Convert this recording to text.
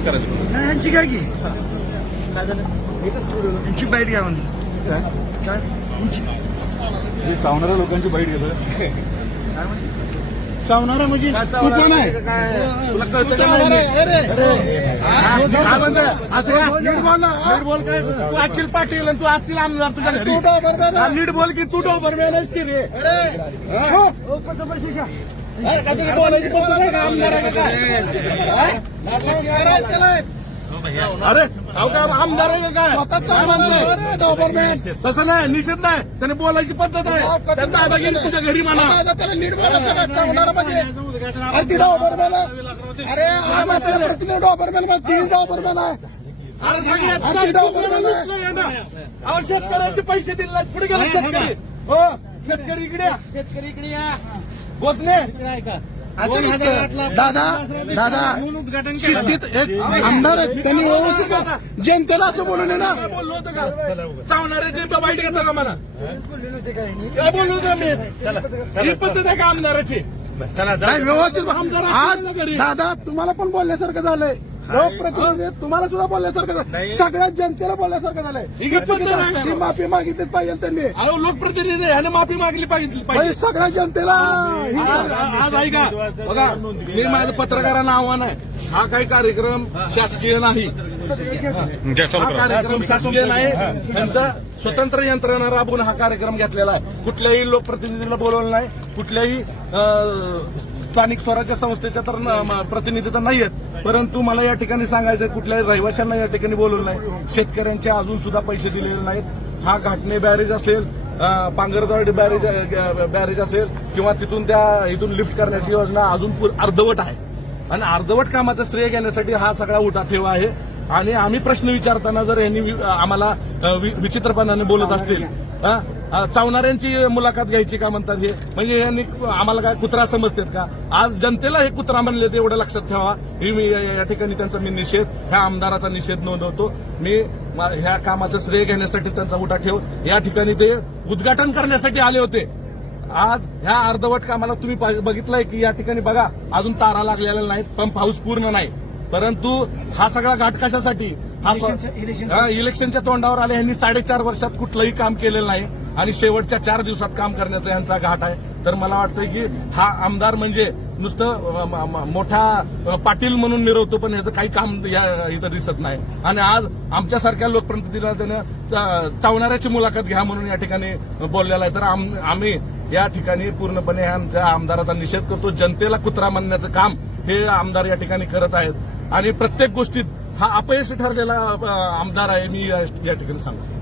विरोध करायचा नाही, यांची काय झालं? यांची बाईट घ्या म्हणली काय? यांची चावणाऱ्या लोकांची बाईट घेतोय. चावणारा म्हणजे तू कोण आहे? तुला तू चावणार आहे. अरे! काय म्हणतोय असं का? नीट बोल ना नीट बोल काय? तू पाटील आणि तू असतील आमदार तुझ्या घरी. हा, नीट बोल की तू डॉबरमॅन आहेस की रे? अरे! अरे, काहीतरी बोलायची पद्धत आहे का? आमदार आहे का काय? हा? अरे अहो काय आमदार आहे डॉबरमॅन तसं नाही निषेध नाही. त्याने बोलायची पद्धत आहे. त्या दादागिरी तुझ्या घरी म्हणा. त्याला नीट बोला म्हणजे? अरे ती डॉबरमॅन अरे डॉबरमॅन ती डॉबरमॅन आहे. अरे सगळ्यात ती डॉबरमॅन आहे. अहो शेतकऱ्यांचे पैसे दिले. पुढे गेला शेतकरी. हो शेतकरी इकडे या. शेतकरी इकडे या. बोचणे. असं नसतं. दादा दादा शिस्तीत एक आमदार आहेत त्यांनी व्यवस्थित. जनतेला असं बोलू नये ना बोललो होतं का? चावणाऱ्याचे वाईट घेता का मला? काय बोललो होतो मी? ही पद्धत आहे का आमदाराची? व्यवस्थित आमदार आज दादा तुम्हाला पण बोलण्यासारखं झालंय. लोकप्रतिनिधी तुम्हाला सुद्धा बोलण्यासारखं झालं. सगळ्या जनतेला बोलण्यासारखं झालंय. ही माफी मागितलीच पाहिजे त्यांनी. अहो लोकप्रतिनिधी ह्याने माफी मागली पाहिजे सगळ्या जनतेला आज ऐका. बघा मी माझं पत्रकारांना आव्हान आहे. हा काही कार्यक्रम शासकीय नाही. हा कार्यक्रम शासकीय नाही. त्यांचा स्वतंत्र यंत्रणा राबवून हा कार्यक्रम घेतलेला आहे. कुठल्याही लोकप्रतिनिधीला बोलवलं नाही. कुठल्याही स्थानिक स्वराज्य संस्थेच्या तर प्रतिनिधी तर नाही आहेत परंतु मला या ठिकाणी सांगायचं आहे, कुठल्याही रहिवाशांना या ठिकाणी बोलवलं नाही. शेतकऱ्यांचे अजून सुद्धा पैसे दिलेले नाहीत. हा घाटणे बॅरेज असेल अं, पांगरदवाडी बॅरेज बॅरेज असेल किंवा तिथून त्या इथून लिफ्ट करण्याची योजना अजून अर्धवट आहे. आणि अर्धवट कामाचं श्रेय घेण्यासाठी हा सगळा उठाठेव आहे. आणि आम्ही प्रश्न विचारताना जर यांनी वि- आम्हाला वि- विचित्रपणाने बोलत असतील चावणाऱ्यांची मुलाखत घ्यायची का म्हणतात हे? म्हणजे यांनी आम्हाला काय कुत्रा समजतात का? आज जनतेला हे कुत्रा म्हणले ते एवढं लक्षात ठेवा. ही मी या ठिकाणी त्यांचा मी निषेध ह्या आमदाराचा निषेध नोंदवतो. मी ह्या कामाचं श्रेय घेण्यासाठी त्यांचा उठा ठेव. या ठिकाणी ते उद्घाटन करण्यासाठी आले होते. आज ह्या अर्धवट कामाला तुम्ही बघितलंय की या ठिकाणी बघा अजून तारा लागलेल्या नाहीत पंप हाऊस पूर्ण नाही. परंतु हा सगळा घाट कशासाठी? हा इलेक्शनच्या- इलेक्शन- इलेक्शनच्या तोंडावर आले. यांनी साडेचार वर्षात कुठलंही काम केलेलं नाही आणि शेवटच्या चार दिवसात काम करण्याचा यांचा घाट आहे. तर मला वाटतंय की हा आमदार म्हणजे नुसतं मोठा पाटील म्हणून मिरवतो पण याचं काही काम या इथं दिसत नाही. आणि आज आमच्यासारख्या लोकप्रतिनिधीला त्यानं चावणाऱ्याची मुलाखत घ्या म्हणून या ठिकाणी बोललेला आहे. तर आम- आम्ही या ठिकाणी पूर्णपणे आमच्या आमदाराचा निषेध करतो. जनतेला कुत्रा म्हणण्याचं काम हे आमदार या ठिकाणी करत आहेत. आणि प्रत्येक गोष्टीत हा अपयशी ठरलेला आमदार आहे मी या ठिकाणी सांगतो.